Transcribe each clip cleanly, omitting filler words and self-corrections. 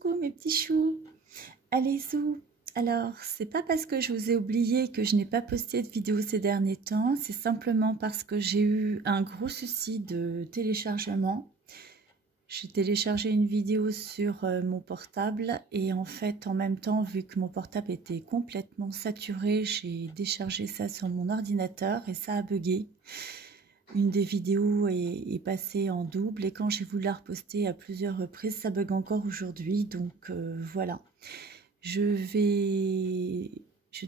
Coucou mes petits choux. Allez zou. Alors, c'est pas parce que je vous ai oublié que je n'ai pas posté de vidéo ces derniers temps, c'est simplement parce que j'ai eu un gros souci de téléchargement. J'ai téléchargé une vidéo sur mon portable et en fait, en même temps, vu que mon portable était complètement saturé, j'ai déchargé ça sur mon ordinateur et ça a bugué. Une des vidéos est passée en double et quand j'ai voulu la reposter à plusieurs reprises, ça bug encore aujourd'hui. Donc voilà, je ne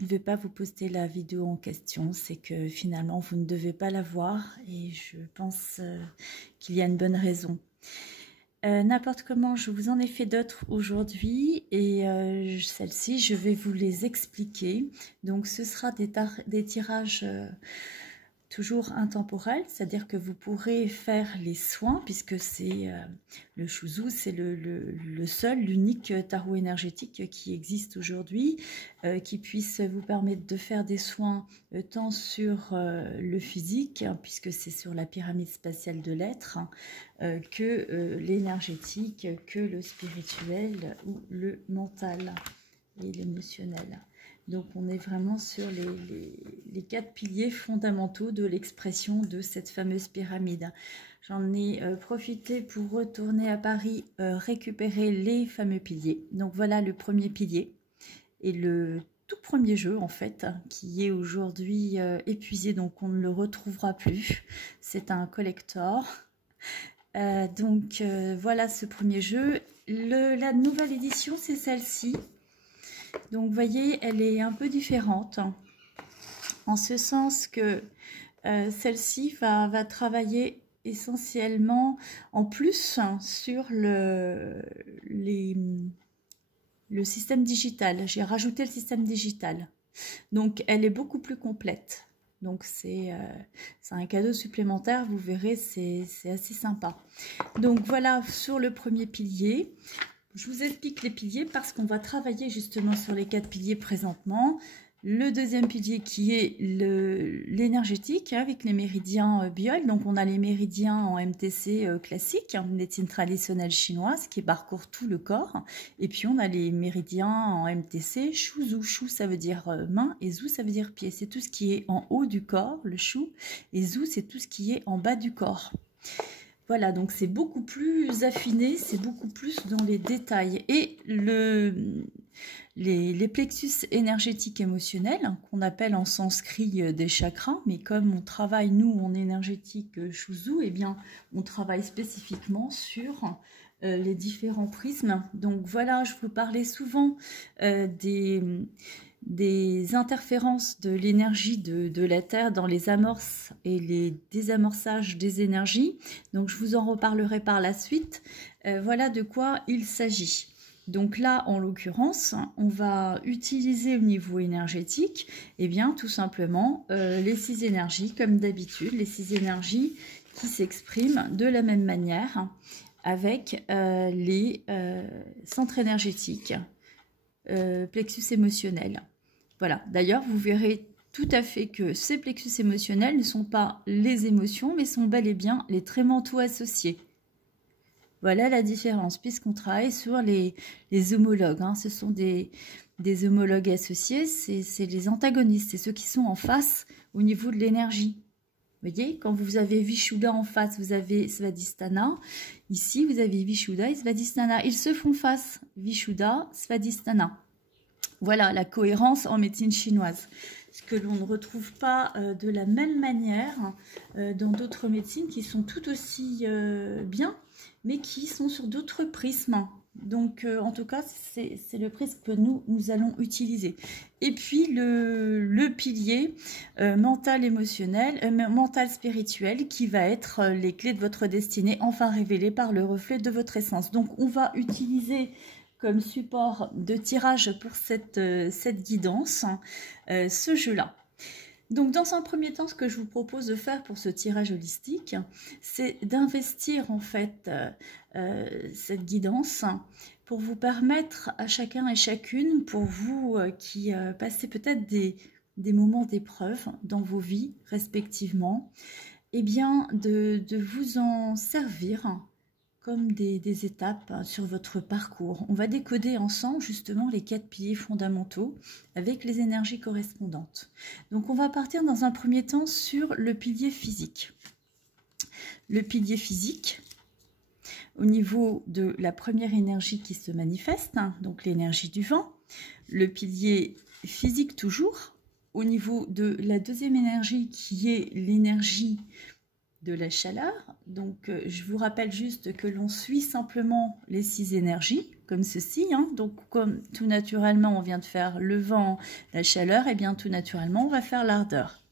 vais pas vous poster la vidéo en question. C'est que finalement, vous ne devez pas la voir et je pense qu'il y a une bonne raison. N'importe comment, je vous en ai fait d'autres aujourd'hui et celles-ci, je vais vous les expliquer. Donc ce sera des tirages... toujours intemporel, c'est-à-dire que vous pourrez faire les soins, puisque c'est le Shuzu, c'est le seul, l'unique tarot énergétique qui existe aujourd'hui, qui puisse vous permettre de faire des soins tant sur le physique, puisque c'est sur la pyramide spatiale de l'être, que l'énergétique, que le spirituel ou le mental et l'émotionnel. Donc on est vraiment sur les 4 piliers fondamentaux de l'expression de cette fameuse pyramide. J'en ai profité pour retourner à Paris récupérer les fameux piliers. Donc voilà le premier pilier et le tout premier jeu en fait qui est aujourd'hui épuisé, donc on ne le retrouvera plus. C'est un collector. Voilà ce premier jeu. La nouvelle édition, c'est celle-ci. Donc, vous voyez, elle est un peu différente, en ce sens que celle-ci va travailler essentiellement en plus sur le système digital. J'ai rajouté le système digital. Donc, elle est beaucoup plus complète. Donc, c'est un cadeau supplémentaire, vous verrez, c'est assez sympa. Donc, voilà sur le premier pilier. Je vous explique les piliers parce qu'on va travailler justement sur les 4 piliers présentement. Le deuxième pilier qui est l'énergétique avec les méridiens Biol. Donc on a les méridiens en MTC classique, médecine traditionnelle chinoise qui parcourt tout le corps. Et puis on a les méridiens en MTC Shuzu. Shu ça veut dire main et Zu ça veut dire pied. C'est tout ce qui est en haut du corps, le Shu. Et Zu c'est tout ce qui est en bas du corps. Voilà, donc c'est beaucoup plus affiné, c'est beaucoup plus dans les détails. Et les plexus énergétiques émotionnels, qu'on appelle en sanskrit des chakras, mais comme on travaille, nous, en énergétique Shuzu, eh bien, on travaille spécifiquement sur les différents prismes. Donc voilà, je vous parlais souvent des interférences de l'énergie de la Terre dans les amorces et les désamorçages des énergies. Donc, je vous en reparlerai par la suite. Voilà de quoi il s'agit. Donc là, en l'occurrence, on va utiliser au niveau énergétique, eh bien, tout simplement, les 6 énergies, comme d'habitude, les 6 énergies qui s'expriment de la même manière avec les centres énergétiques, plexus émotionnels. Voilà, d'ailleurs, vous verrez tout à fait que ces plexus émotionnels ne sont pas les émotions, mais sont bel et bien les traits mentaux associés. Voilà la différence, puisqu'on travaille sur les homologues. Hein. Ce sont des homologues associés, c'est les antagonistes, c'est ceux qui sont en face au niveau de l'énergie. Vous voyez, quand vous avez Vishuddha en face, vous avez Svadhisthana. Ici, vous avez Vishuddha et Svadhisthana. Ils se font face, Vishuddha, Svadhisthana. Voilà la cohérence en médecine chinoise, ce que l'on ne retrouve pas de la même manière dans d'autres médecines qui sont tout aussi bien, mais qui sont sur d'autres prismes. Donc en tout cas, c'est le prisme que nous allons utiliser. Et puis le pilier mental émotionnel, mental spirituel, qui va être les clés de votre destinée, enfin révélées par le reflet de votre essence. Donc on va utiliser comme support de tirage pour cette guidance, ce jeu-là. Donc dans un premier temps, ce que je vous propose de faire pour ce tirage holistique, c'est d'investir en fait cette guidance pour vous permettre à chacun et chacune, pour vous qui passez peut-être des moments d'épreuve dans vos vies respectivement, eh bien de vous en servir comme des étapes sur votre parcours. On va décoder ensemble justement les 4 piliers fondamentaux avec les énergies correspondantes. Donc on va partir dans un premier temps sur le pilier physique. Le pilier physique, au niveau de la première énergie qui se manifeste, donc l'énergie du vent, le pilier physique toujours, au niveau de la deuxième énergie qui est l'énergie de la chaleur. Donc je vous rappelle juste que l'on suit simplement les 6 énergies comme ceci, donc comme tout naturellement on vient de faire le vent, la chaleur, et bien tout naturellement on va faire l'ardeur.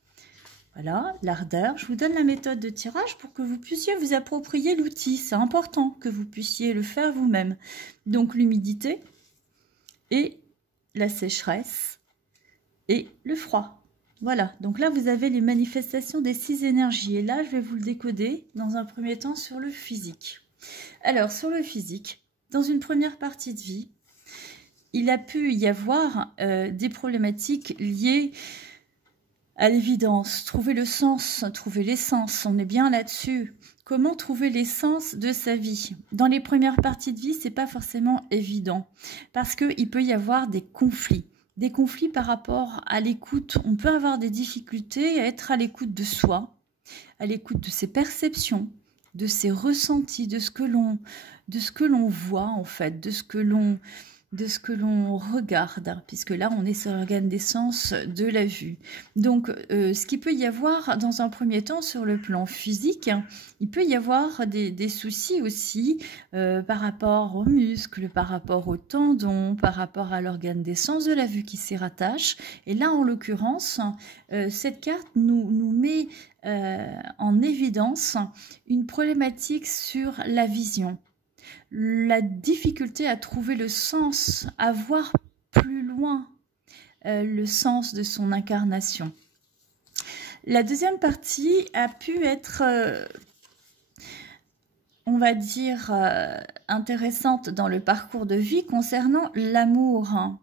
Voilà, l'ardeur. Je vous donne la méthode de tirage pour que vous puissiez vous approprier l'outil. C'est important que vous puissiez le faire vous-même. Donc l'humidité et la sécheresse et le froid. Voilà, donc là vous avez les manifestations des 6 énergies. Et là je vais vous le décoder dans un premier temps sur le physique. Alors sur le physique, dans une première partie de vie, il a pu y avoir des problématiques liées à l'évidence, trouver le sens, trouver l'essence, on est bien là-dessus. Comment trouver l'essence de sa vie? Dans les premières parties de vie, c'est pas forcément évident parce qu'il peut y avoir des conflits par rapport à l'écoute. On peut avoir des difficultés à être à l'écoute de soi, à l'écoute de ses perceptions, de ses ressentis, de ce que l'on voit en fait, de ce que l'on regarde, puisque là on est sur l'organe des sens de la vue. Donc ce qu'il peut y avoir dans un premier temps sur le plan physique, il peut y avoir des soucis aussi par rapport aux muscles, par rapport aux tendons, par rapport à l'organe des sens de la vue qui s'y rattache. Et là en l'occurrence, cette carte nous met en évidence une problématique sur la vision. La difficulté à trouver le sens, à voir plus loin le sens de son incarnation. La deuxième partie a pu être, on va dire, intéressante dans le parcours de vie concernant l'amour.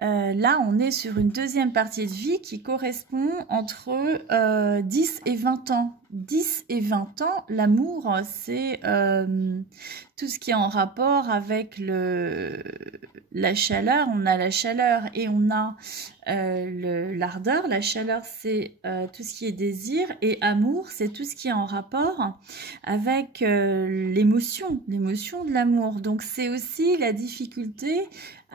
Là, on est sur une deuxième partie de vie qui correspond entre 10 et 20 ans. 10 et 20 ans, l'amour, c'est tout ce qui est en rapport avec la chaleur. On a la chaleur et on a l'ardeur. La chaleur, c'est tout ce qui est désir, et amour, c'est tout ce qui est en rapport avec l'émotion de l'amour. Donc, c'est aussi la difficulté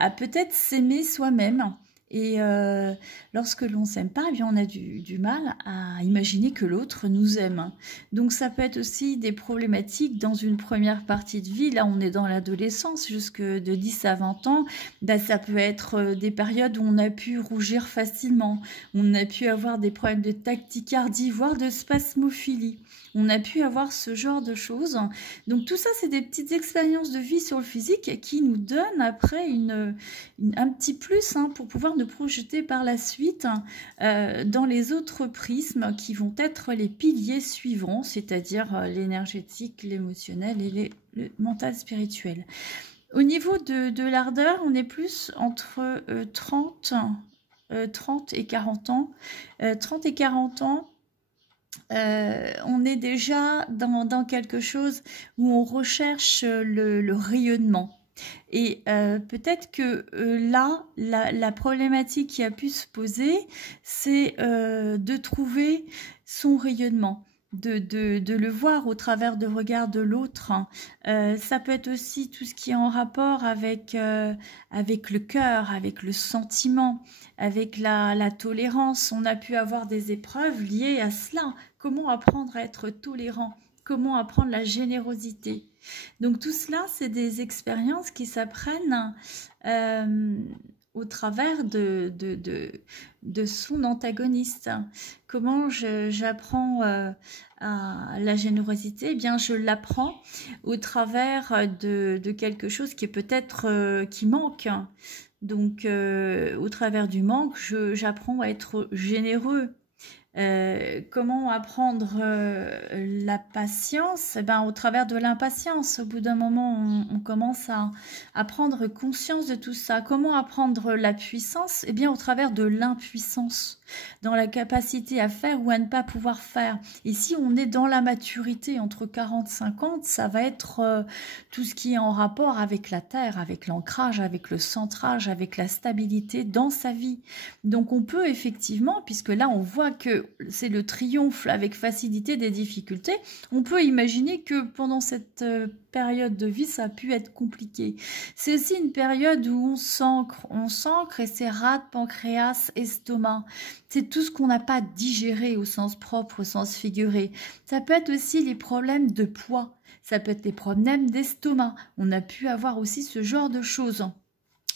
à peut-être s'aimer soi-même. Et lorsque l'on ne s'aime pas, eh bien, on a du mal à imaginer que l'autre nous aime. Donc ça peut être aussi des problématiques dans une première partie de vie. Là, on est dans l'adolescence, jusque de 10 à 20 ans. Ben, ça peut être des périodes où on a pu rougir facilement. On a pu avoir des problèmes de tachycardie, voire de spasmophilie. On a pu avoir ce genre de choses. Donc tout ça, c'est des petites expériences de vie sur le physique qui nous donnent après un petit plus pour pouvoir nous projeter par la suite dans les autres prismes qui vont être les piliers suivants, c'est-à-dire l'énergétique, l'émotionnel et le mental spirituel. Au niveau de l'ardeur, on est plus entre 30 et 40 ans. 30 et 40 ans, on est déjà dans quelque chose où on recherche le rayonnement. Et peut-être que là, la problématique qui a pu se poser, c'est de trouver son rayonnement. De le voir au travers du regard de l'autre. Ça peut être aussi tout ce qui est en rapport avec le cœur, avec le sentiment, avec la tolérance. On a pu avoir des épreuves liées à cela. Comment apprendre à être tolérant? Comment apprendre la générosité? Donc tout cela, c'est des expériences qui s'apprennent au travers de son antagoniste. Comment j'apprends à la générosité? Eh bien, je l'apprends au travers de quelque chose qui est peut-être qui manque. Donc, au travers du manque, j'apprends à être généreux. Comment apprendre la patience? Eh ben, au travers de l'impatience. Au bout d'un moment, on commence à prendre conscience de tout ça. Comment apprendre la puissance? Eh bien, au travers de l'impuissance, dans la capacité à faire ou à ne pas pouvoir faire. Et si on est dans la maturité entre 40 et 50, ça va être tout ce qui est en rapport avec la terre, avec l'ancrage, avec le centrage, avec la stabilité dans sa vie. Donc on peut effectivement, puisque là on voit que c'est le triomphe avec facilité des difficultés, on peut imaginer que pendant cette période de vie, ça a pu être compliqué. C'est aussi une période où on s'ancre et c'est rate, pancréas, estomac. C'est tout ce qu'on n'a pas digéré au sens propre, au sens figuré. Ça peut être aussi les problèmes de poids, ça peut être les problèmes d'estomac. On a pu avoir aussi ce genre de choses.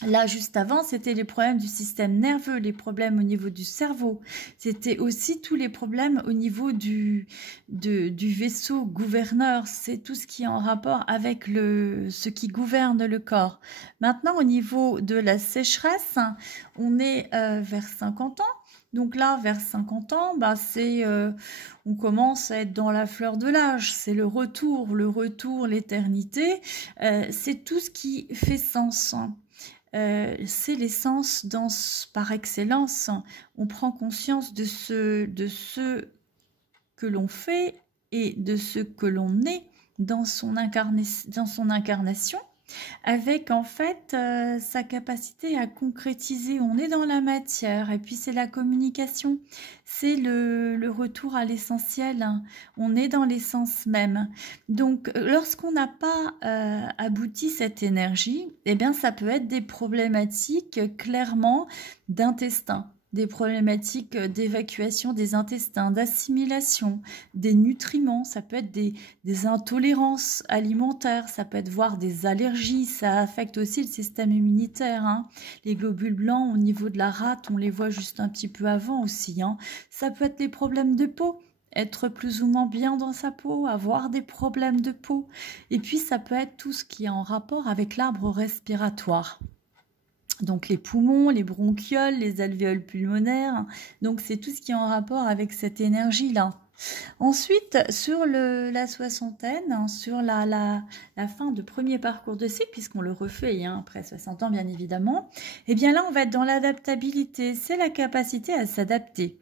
Là, juste avant, c'était les problèmes du système nerveux, les problèmes au niveau du cerveau. C'était aussi tous les problèmes au niveau du vaisseau gouverneur. C'est tout ce qui est en rapport avec ce qui gouverne le corps. Maintenant, au niveau de la sécheresse, on est vers 50 ans. Donc là, vers 50 ans, bah, on commence à être dans la fleur de l'âge. C'est le retour, l'éternité. C'est tout ce qui fait sens. C'est l'essence par excellence. On prend conscience de ce que l'on fait et de ce que l'on est dans son incarnation, avec en fait sa capacité à concrétiser. On est dans la matière et puis c'est la communication, c'est le retour à l'essentiel, hein. On est dans l'essence même. Donc lorsqu'on n'a pas abouti cette énergie, eh bien ça peut être des problématiques clairement d'intestin, des problématiques d'évacuation des intestins, d'assimilation, des nutriments, ça peut être des intolérances alimentaires, ça peut être voire des allergies, ça affecte aussi le système immunitaire, hein. Les globules blancs au niveau de la rate, on les voit juste un petit peu avant aussi, hein. Ça peut être les problèmes de peau, être plus ou moins bien dans sa peau, avoir des problèmes de peau, et puis ça peut être tout ce qui est en rapport avec l'arbre respiratoire. Donc les poumons, les bronchioles, les alvéoles pulmonaires, donc c'est tout ce qui est en rapport avec cette énergie-là. Ensuite, sur la soixantaine, sur la fin de premier parcours de cycle, puisqu'on le refait après 60 ans bien évidemment, eh bien là on va être dans l'adaptabilité, c'est la capacité à s'adapter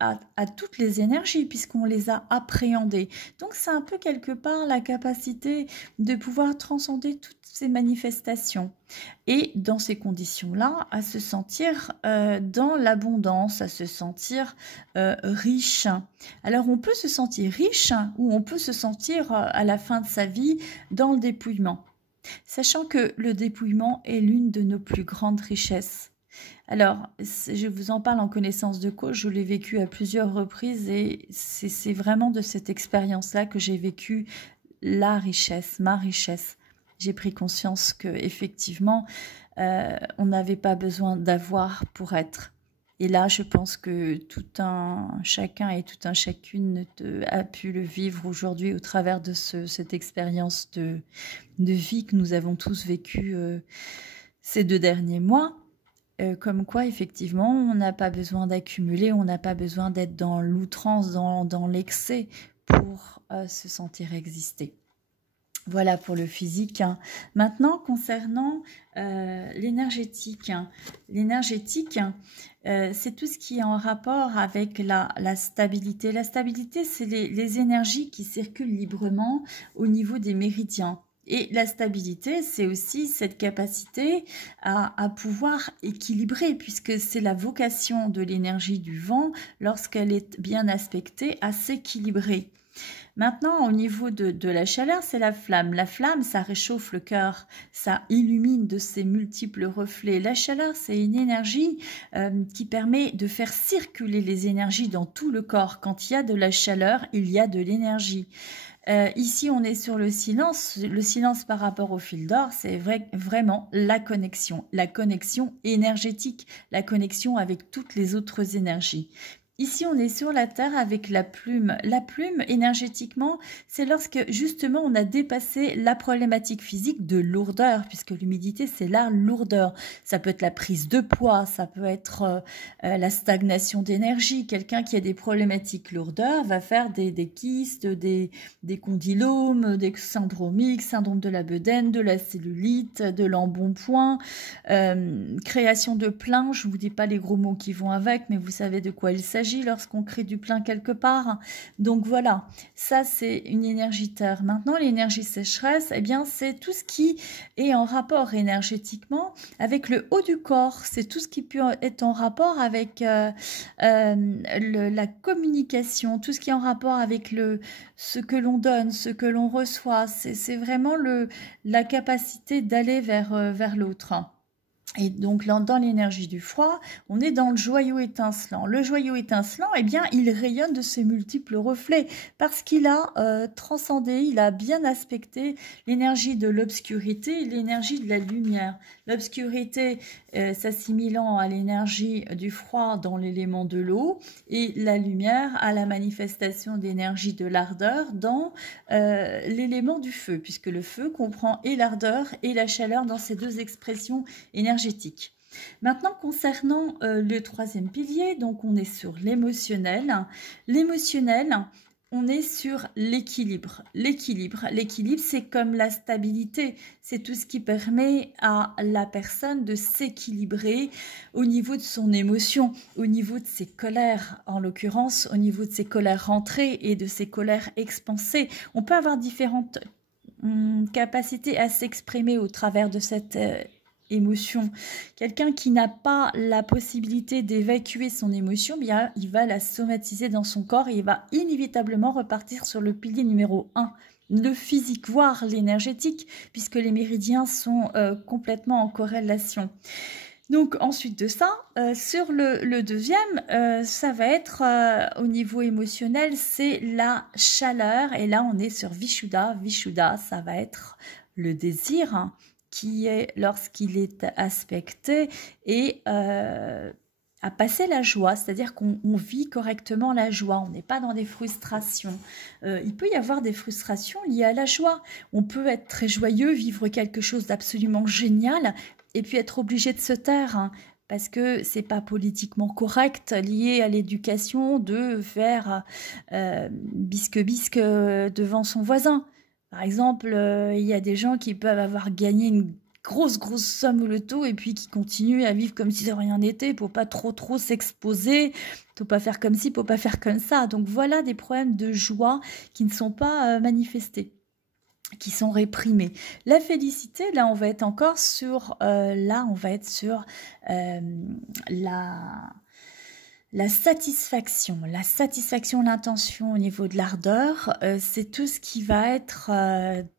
à toutes les énergies puisqu'on les a appréhendées. Donc c'est un peu quelque part la capacité de pouvoir transcender toutes ces manifestations et dans ces conditions-là à se sentir dans l'abondance, à se sentir riche. Alors on peut se sentir riche ou on peut se sentir à la fin de sa vie dans le dépouillement, sachant que le dépouillement est l'une de nos plus grandes richesses. Alors, je vous en parle en connaissance de cause, je l'ai vécu à plusieurs reprises et c'est vraiment de cette expérience-là que j'ai vécu la richesse, ma richesse. J'ai pris conscience qu'effectivement, on n'avait pas besoin d'avoir pour être. Et là, je pense que tout un chacun et tout un chacune a pu le vivre aujourd'hui au travers de cette expérience de vie que nous avons tous vécue ces 2 derniers mois. Comme quoi, effectivement, on n'a pas besoin d'accumuler, on n'a pas besoin d'être dans l'outrance, dans l'excès pour se sentir exister. Voilà pour le physique. Maintenant, concernant l'énergétique. L'énergétique, c'est tout ce qui est en rapport avec la stabilité. La stabilité, c'est les énergies qui circulent librement au niveau des méridiens. Et la stabilité, c'est aussi cette capacité à pouvoir équilibrer, puisque c'est la vocation de l'énergie du vent, lorsqu'elle est bien aspectée, à s'équilibrer. Maintenant, au niveau de la chaleur, c'est la flamme. La flamme, ça réchauffe le cœur, ça illumine de ses multiples reflets. La chaleur, c'est une énergie qui permet de faire circuler les énergies dans tout le corps. Quand il y a de la chaleur, il y a de l'énergie. Ici, on est sur le silence. Le silence par rapport au fil d'or, c'est vraiment la connexion énergétique, la connexion avec toutes les autres énergies. Ici, on est sur la Terre avec la plume. La plume, énergétiquement, c'est lorsque, justement, on a dépassé la problématique physique de lourdeur, puisque l'humidité, c'est la lourdeur. Ça peut être la prise de poids, ça peut être la stagnation d'énergie. Quelqu'un qui a des problématiques lourdeur va faire des kystes, des condylomes, des syndromes X, syndrome de la bedaine, de la cellulite, de l'embonpoint, création de plein. Je ne vous dis pas les gros mots qui vont avec, mais vous savez de quoi il s'agit lorsqu'on crée du plein quelque part. Donc voilà, ça c'est une énergie terre. Maintenant, l'énergie sécheresse, eh bien c'est tout ce qui est en rapport énergétiquement avec le haut du corps. C'est tout ce qui peut être en rapport avec la communication, tout ce qui est en rapport avec ce que l'on donne, ce que l'on reçoit. C'est vraiment la capacité d'aller vers l'autre. Et donc, dans l'énergie du froid, on est dans le joyau étincelant. Le joyau étincelant, eh bien, il rayonne de ses multiples reflets parce qu'il a transcendé, il a bien aspecté l'énergie de l'obscurité et l'énergie de la lumière. L'obscurité s'assimilant à l'énergie du froid dans l'élément de l'eau et la lumière à la manifestation d'énergie de l'ardeur dans l'élément du feu, puisque le feu comprend et l'ardeur et la chaleur dans ces deux expressions énergétiques. Maintenant, concernant le troisième pilier, donc on est sur l'émotionnel. L'émotionnel, on est sur l'équilibre. L'équilibre, c'est comme la stabilité. C'est tout ce qui permet à la personne de s'équilibrer au niveau de son émotion, au niveau de ses colères, en l'occurrence, au niveau de ses colères rentrées et de ses colères expansées. On peut avoir différentes capacités à s'exprimer au travers de cette émotion. Quelqu'un qui n'a pas la possibilité d'évacuer son émotion, bien, il va la somatiser dans son corps et il va inévitablement repartir sur le pilier numéro 1, le physique, voire l'énergétique, puisque les méridiens sont complètement en corrélation. Donc ensuite de ça, sur le deuxième, ça va être au niveau émotionnel, c'est la chaleur. Et là, on est sur Vishuddha. Vishuddha, ça va être le désir, hein, qui est lorsqu'il est aspecté et à passer la joie, c'est-à-dire qu'on vit correctement la joie, on n'est pas dans des frustrations. Il peut y avoir des frustrations liées à la joie. On peut être très joyeux, vivre quelque chose d'absolument génial et puis être obligé de se taire, hein, parce que c'est pas politiquement correct lié à l'éducation de faire bisque devant son voisin. Par exemple, il y a des gens qui peuvent avoir gagné une grosse somme au loto et puis qui continuent à vivre comme si de rien n'était pour pas trop s'exposer, pour pas faire comme ci, pour pas faire comme ça. Donc voilà des problèmes de joie qui ne sont pas manifestés, qui sont réprimés. La félicité, là on va être encore sur la satisfaction, l'intention au niveau de l'ardeur, c'est tout ce qui va être,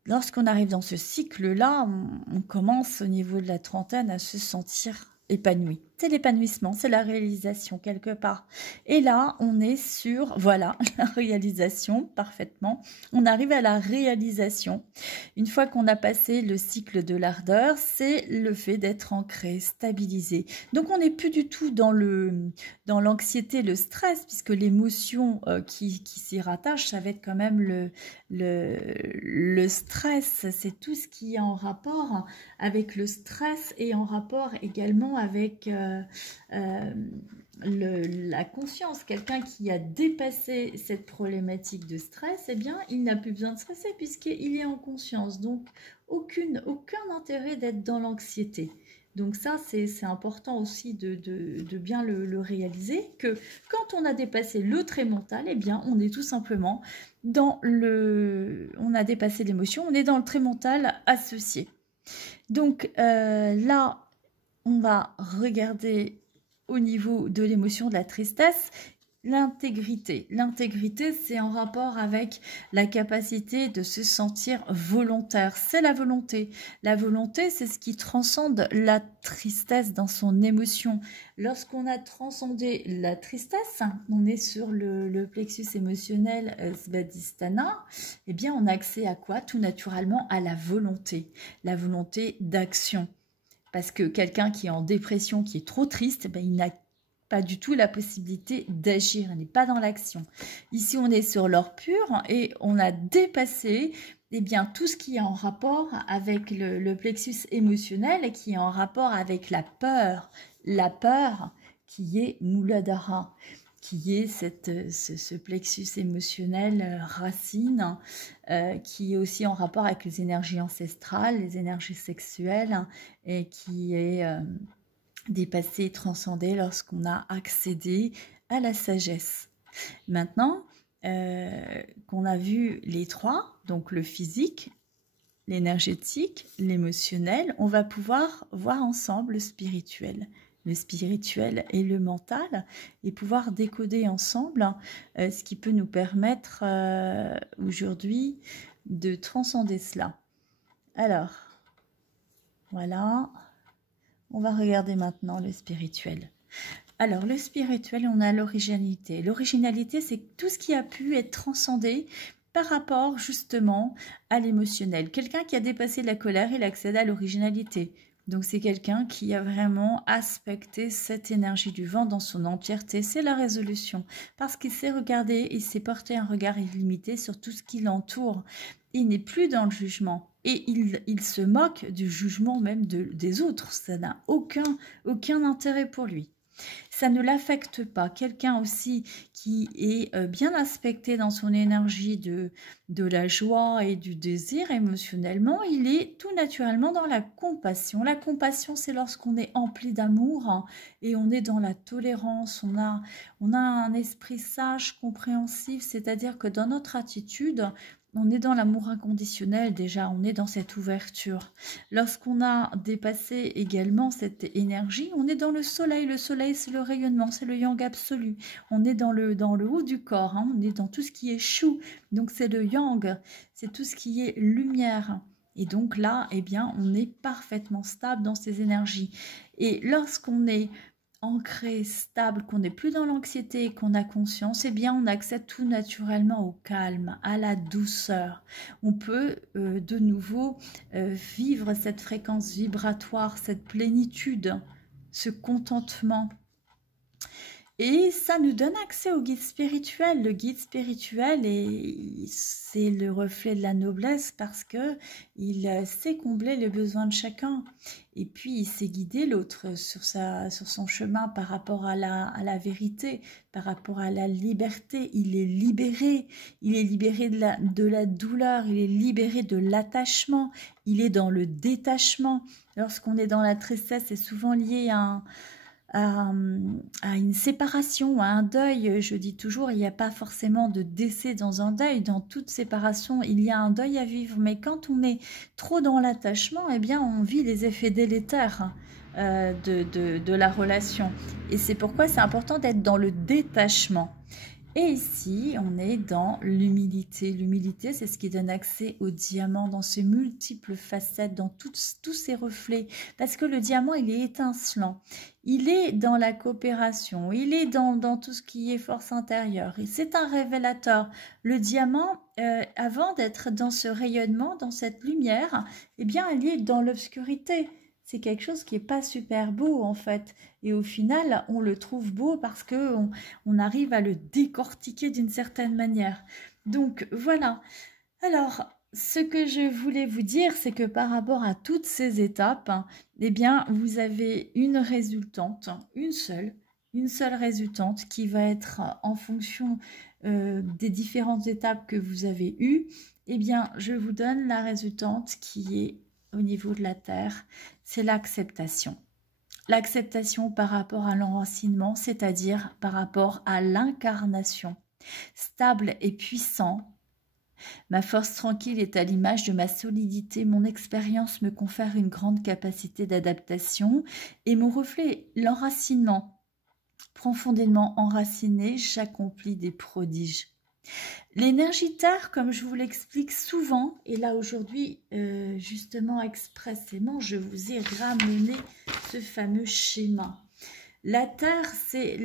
lorsqu'on arrive dans ce cycle-là, on commence au niveau de la trentaine à se sentir épanoui. C'est l'épanouissement, c'est la réalisation quelque part. Et là, on est sur, voilà, la réalisation, parfaitement. On arrive à la réalisation. Une fois qu'on a passé le cycle de l'ardeur, c'est le fait d'être ancré, stabilisé. Donc, on n'est plus du tout dans l'anxiété, le stress, puisque l'émotion qui s'y rattache, ça va être quand même le stress. C'est tout ce qui est en rapport avec le stress et en rapport également avec la conscience. Quelqu'un qui a dépassé cette problématique de stress, eh bien, il n'a plus besoin de stresser puisqu'il est en conscience. Donc, aucun intérêt d'être dans l'anxiété. Donc ça, c'est important aussi de bien le réaliser, que quand on a dépassé le trait mental, eh bien, on est tout simplement on a dépassé l'émotion, on est dans le trait mental associé. Donc là, on va regarder au niveau de l'émotion de la tristesse, l'intégrité. L'intégrité, c'est en rapport avec la capacité de se sentir volontaire. C'est la volonté. La volonté, c'est ce qui transcende la tristesse dans son émotion. Lorsqu'on a transcendé la tristesse, on est sur le plexus émotionnel Svadhisthana, eh bien, on a accès à quoi? Tout naturellement à la volonté d'action. Parce que quelqu'un qui est en dépression, qui est trop triste, ben, il n'a pas du tout la possibilité d'agir, elle n'est pas dans l'action. Ici, on est sur l'or pur et on a dépassé tout ce qui est en rapport avec le plexus émotionnel et qui est en rapport avec la peur qui est Muladhara, qui est ce plexus émotionnel racine, qui est aussi en rapport avec les énergies ancestrales, les énergies sexuelles, et qui est dépassé, transcendé lorsqu'on a accédé à la sagesse. Maintenant qu'on a vu les trois, donc le physique, l'énergétique, l'émotionnel, on va pouvoir voir ensemble le spirituel et le mental, et pouvoir décoder ensemble ce qui peut nous permettre aujourd'hui de transcender cela. Alors, voilà, on va regarder maintenant le spirituel. Alors, le spirituel, on a l'originalité. L'originalité, c'est tout ce qui a pu être transcendé par rapport justement à l'émotionnel. Quelqu'un qui a dépassé la colère, il accède à l'originalité. Donc, c'est quelqu'un qui a vraiment aspecté cette énergie du vent dans son entièreté. C'est la résolution. Parce qu'il s'est regardé, il s'est porté un regard illimité sur tout ce qui l'entoure. Il n'est plus dans le jugement. Et il se moque du jugement même des autres. Ça n'a aucun intérêt pour lui. Ça ne l'affecte pas. Quelqu'un aussi qui est bien aspecté dans son énergie de la joie et du désir émotionnellement, il est tout naturellement dans la compassion. La compassion, c'est lorsqu'on est empli d'amour, hein, et on est dans la tolérance, on a un esprit sage, compréhensif, c'est-à-dire que dans notre attitude, on est dans l'amour inconditionnel déjà, on est dans cette ouverture. Lorsqu'on a dépassé également cette énergie, on est dans le soleil. Le soleil, c'est le rayonnement, c'est le yang absolu. On est dans le haut du corps, hein, on est dans tout ce qui est chou. Donc c'est le yang, c'est tout ce qui est lumière. Et donc là, on est parfaitement stable dans ces énergies. Et lorsqu'on est ancré, stable, qu'on n'est plus dans l'anxiété, qu'on a conscience, on accède tout naturellement au calme, à la douceur. On peut de nouveau vivre cette fréquence vibratoire, cette plénitude, ce contentement. Et ça nous donne accès au guide spirituel. Le guide spirituel, c'est le reflet de la noblesse parce qu'il sait combler les besoins de chacun. Et puis, il sait guider l'autre sur son chemin par rapport à la vérité, par rapport à la liberté. Il est libéré de la douleur, il est libéré de l'attachement, il est dans le détachement. Lorsqu'on est dans la tristesse, c'est souvent lié à une séparation, à un deuil. Je dis toujours, il n'y a pas forcément de décès dans un deuil. Dans toute séparation, il y a un deuil à vivre. Mais quand on est trop dans l'attachement, on vit les effets délétères de la relation. Et c'est pourquoi c'est important d'être dans le détachement. Et ici, on est dans l'humilité. L'humilité, c'est ce qui donne accès au diamant dans ses multiples facettes, dans tous ses reflets. Parce que le diamant, il est étincelant. Il est dans la coopération. Il est dans tout ce qui est force intérieure. Et c'est un révélateur. Le diamant, avant d'être dans ce rayonnement, dans cette lumière, il est dans l'obscurité. C'est quelque chose qui n'est pas super beau en fait. Et au final, on le trouve beau parce qu'on arrive à le décortiquer d'une certaine manière. Donc voilà. Alors, ce que je voulais vous dire, c'est que par rapport à toutes ces étapes, vous avez une résultante, une seule résultante qui va être en fonction des différentes étapes que vous avez eues. Je vous donne la résultante qui est au niveau de la Terre, c'est l'acceptation. L'acceptation par rapport à l'enracinement, c'est-à-dire par rapport à l'incarnation. Stable et puissant, ma force tranquille est à l'image de ma solidité, mon expérience me confère une grande capacité d'adaptation et mon reflet, l'enracinement. Profondément enraciné, j'accomplis des prodiges. L'énergie Terre, comme je vous l'explique souvent, et là aujourd'hui, justement expressément, je vous ai ramené ce fameux schéma. La Terre, c'est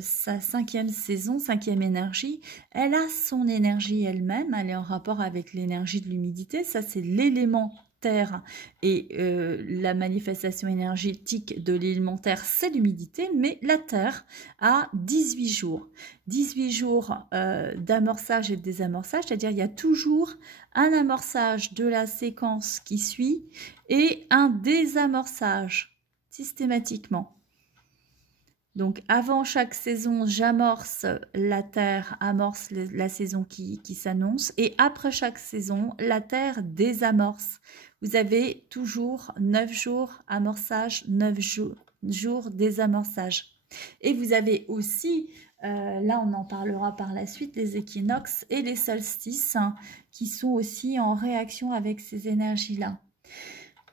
sa cinquième saison, cinquième énergie. Elle a son énergie elle-même, elle est en rapport avec l'énergie de l'humidité, ça c'est l'élément Terre et la manifestation énergétique de l'élément Terre, c'est l'humidité, mais la Terre a 18 jours. 18 jours d'amorçage et de désamorçage, c'est-à-dire il y a toujours un amorçage de la séquence qui suit et un désamorçage systématiquement. Donc, avant chaque saison, j'amorce la Terre, amorce la saison qui s'annonce. Et après chaque saison, la Terre désamorce. Vous avez toujours 9 jours amorçage, 9 jours désamorçage. Et vous avez aussi, là on en parlera par la suite, les équinoxes et les solstices hein, qui sont aussi en réaction avec ces énergies-là.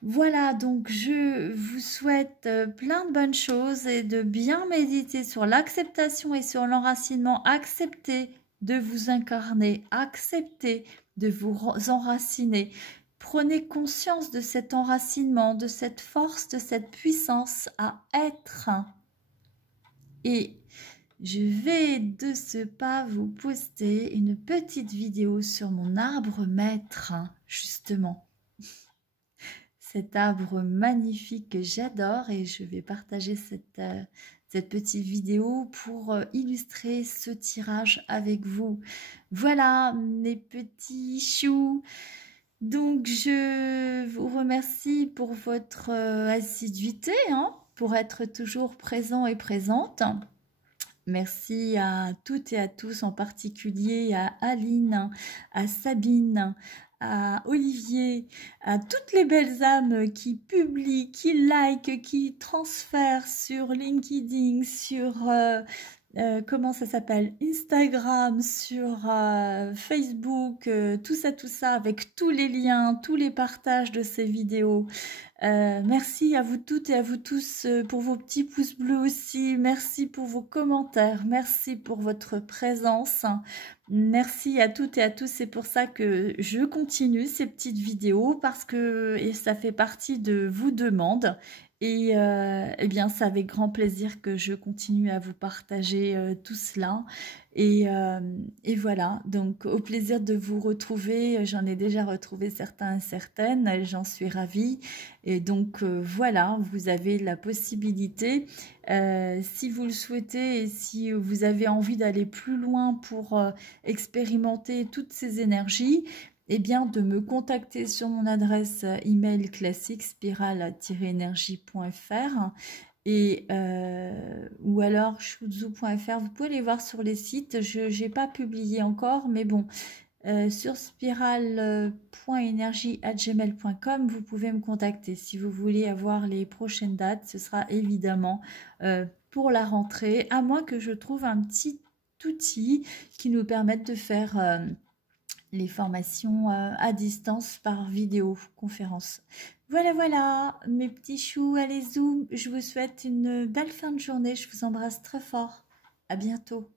Voilà, donc je vous souhaite plein de bonnes choses et de bien méditer sur l'acceptation et sur l'enracinement. Acceptez de vous incarner, acceptez de vous enraciner. Prenez conscience de cet enracinement, de cette force, de cette puissance à être. Et je vais de ce pas vous poster une petite vidéo sur mon arbre maître, justement. Cet arbre magnifique que j'adore et je vais partager cette petite vidéo pour illustrer ce tirage avec vous. Voilà mes petits choux. Donc je vous remercie pour votre assiduité, hein, pour être toujours présent et présente. Merci à toutes et à tous, en particulier à Aline, à Sabine, à Olivier, à toutes les belles âmes qui publient, qui like, qui transfèrent sur LinkedIn, sur comment ça s'appelle, Instagram, sur Facebook, tout ça, avec tous les liens, tous les partages de ces vidéos. Merci à vous toutes et à vous tous pour vos petits pouces bleus aussi. Merci pour vos commentaires. Merci pour votre présence. Merci à toutes et à tous. C'est pour ça que je continue ces petites vidéos parce que ça fait partie de vos demandes. Et eh bien, c'est avec grand plaisir que je continue à vous partager tout cela. Et voilà, donc au plaisir de vous retrouver. J'en ai déjà retrouvé certains et certaines, j'en suis ravie. Et donc voilà, vous avez la possibilité, si vous le souhaitez et si vous avez envie d'aller plus loin pour expérimenter toutes ces énergies, eh bien, de me contacter sur mon adresse email classique spiral-energie.fr et ou alors shuzhu.fr. Vous pouvez les voir sur les sites. Je n'ai pas publié encore, mais bon, sur spiral.energie@gmail.com, vous pouvez me contacter si vous voulez avoir les prochaines dates. Ce sera évidemment pour la rentrée, à moins que je trouve un petit outil qui nous permette de faire les formations à distance par vidéoconférence. Voilà, mes petits choux, allez zoom, je vous souhaite une belle fin de journée, je vous embrasse très fort, à bientôt.